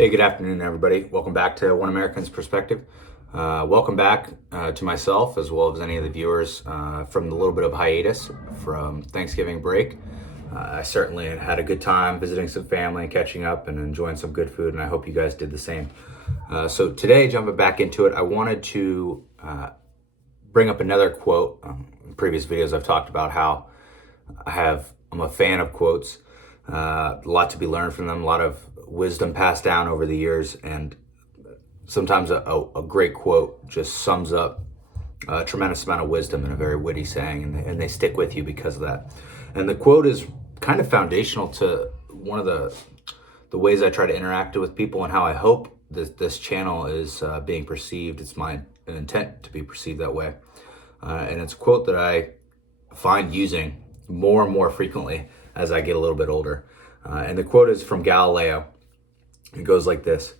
Hey, good afternoon, everybody. Welcome back to One American's Perspective. Welcome back to myself as well as any of the viewers from the little bit of hiatus from Thanksgiving break. I certainly had a good time visiting some family and catching up and enjoying some good food, and I hope you guys did the same. So today, jumping back into it, I wanted to bring up another quote. In previous videos, I've talked about how I'm a fan of quotes. A lot to be learned from them, a lot of wisdom passed down over the years, and sometimes a great quote just sums up a tremendous amount of wisdom in a very witty saying, and they stick with you because of that. And the quote is kind of foundational to one of the ways I try to interact with people and how I hope this channel is being perceived. It's my intent to be perceived that way. And it's a quote that I find using more and more frequently as I get a little bit older. And the quote is from Galileo. It goes like this: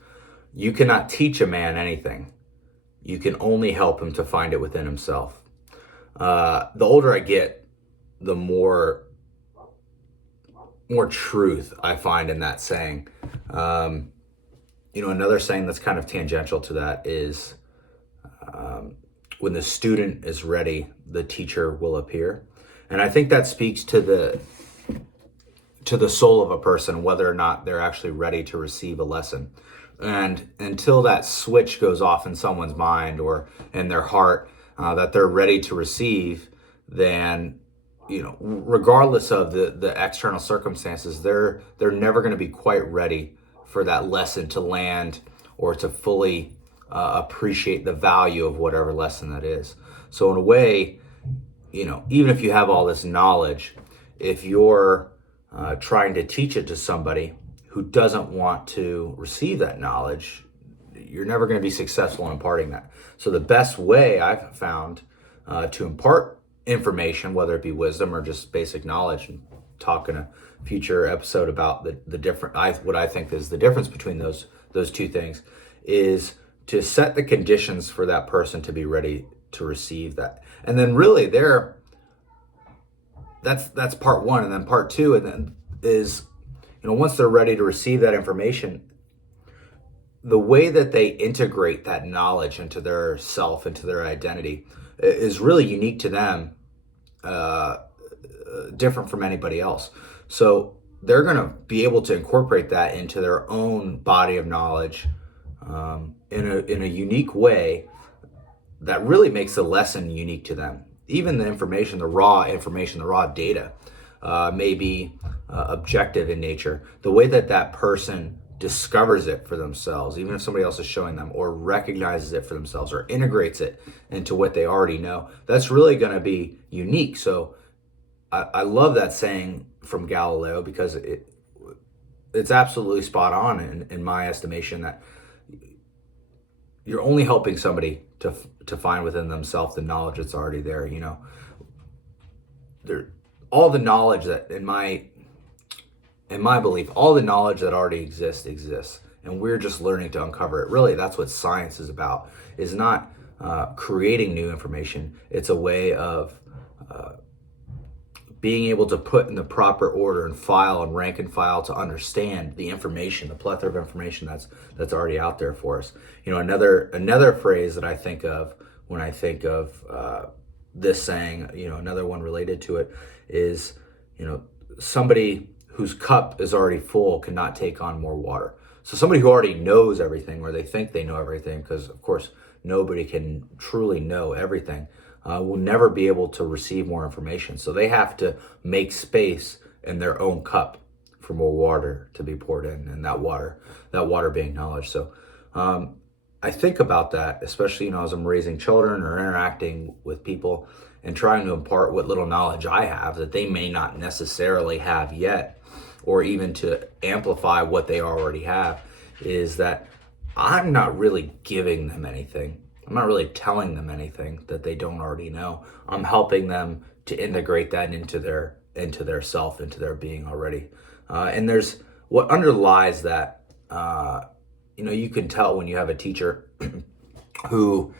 "You cannot teach a man anything. You can only help him to find it within himself." The older I get, the more truth I find in that saying. Another saying that's kind of tangential to that is, when the student is ready, the teacher will appear. And I think that speaks to the soul of a person, whether or not they're actually ready to receive a lesson. And until that switch goes off in someone's mind or in their heart, that they're ready to receive, then, regardless of the external circumstances, they're never going to be quite ready for that lesson to land or to fully appreciate the value of whatever lesson that is. So in a way, even if you have all this knowledge, if you're trying to teach it to somebody who doesn't want to receive that knowledge, you're never going to be successful in imparting that. So the best way I've found to impart information, whether it be wisdom or just basic knowledge, and talk in a future episode about the different, what I think is the difference between those two things, is to set the conditions for that person to be ready to receive that. And then really that's part one. And then part two, and then is, once they're ready to receive that information, the way that they integrate that knowledge into their self, into their identity, is really unique to them, different from anybody else. So they're going to be able to incorporate that into their own body of knowledge in a unique way that really makes the lesson unique to them. Even the information, the raw data may be objective in nature. The way that person discovers it for themselves, even if somebody else is showing them, or recognizes it for themselves, or integrates it into what they already know, that's really going to be unique. So I love that saying from Galileo, because it's absolutely spot on in my estimation, that you're only helping somebody to find within themselves the knowledge that's already there. All the knowledge that, in my belief, all the knowledge that already exists, and we're just learning to uncover it. Really, that's what science is about. Is not creating new information. It's a way of being able to put in the proper order and file and rank and file to understand the information, the plethora of information that's already out there for us. Another phrase that I think of when I think of this saying, another one related to it is, somebody whose cup is already full cannot take on more water. So somebody who already knows everything, or they think they know everything, because of course nobody can truly know everything, will never be able to receive more information. So they have to make space in their own cup for more water to be poured in, and that water being knowledge. So I think about that, especially as I'm raising children or interacting with people and trying to impart what little knowledge I have that they may not necessarily have yet, or even to amplify what they already have, is that I'm not really giving them anything. I'm not really telling them anything that they don't already know. I'm helping them to integrate that into their self, into their being already. And there's what underlies that. You can tell when you have a teacher who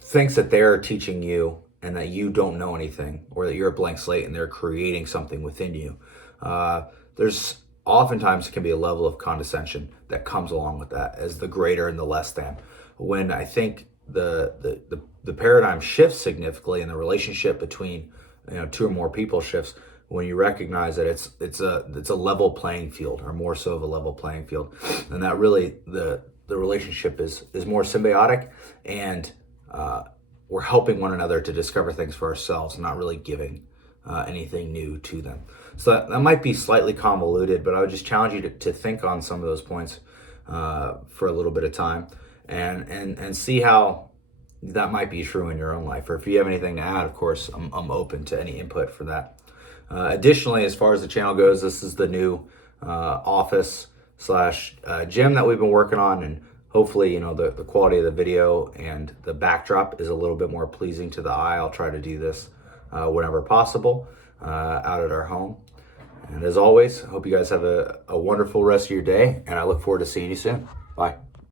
thinks that they're teaching you and that you don't know anything, or that you're a blank slate and they're creating something within you. There's oftentimes it can be a level of condescension that comes along with that as the greater and the less than. When I think the paradigm shifts significantly and the relationship between two or more people shifts when you recognize that it's a level playing field, or more so of a level playing field, and that really the relationship is more symbiotic, and we're helping one another to discover things for ourselves, not really giving anything new to them. So that might be slightly convoluted, but I would just challenge you to think on some of those points for a little bit of time, and see how that might be true in your own life. Or if you have anything to add, of course, I'm open to any input for that. Additionally, as far as the channel goes, this is the new office slash gym that we've been working on, and hopefully, the quality of the video and the backdrop is a little bit more pleasing to the eye. I'll try to do this whenever possible out at our home. And as always, I hope you guys have a wonderful rest of your day, and I look forward to seeing you soon. Bye.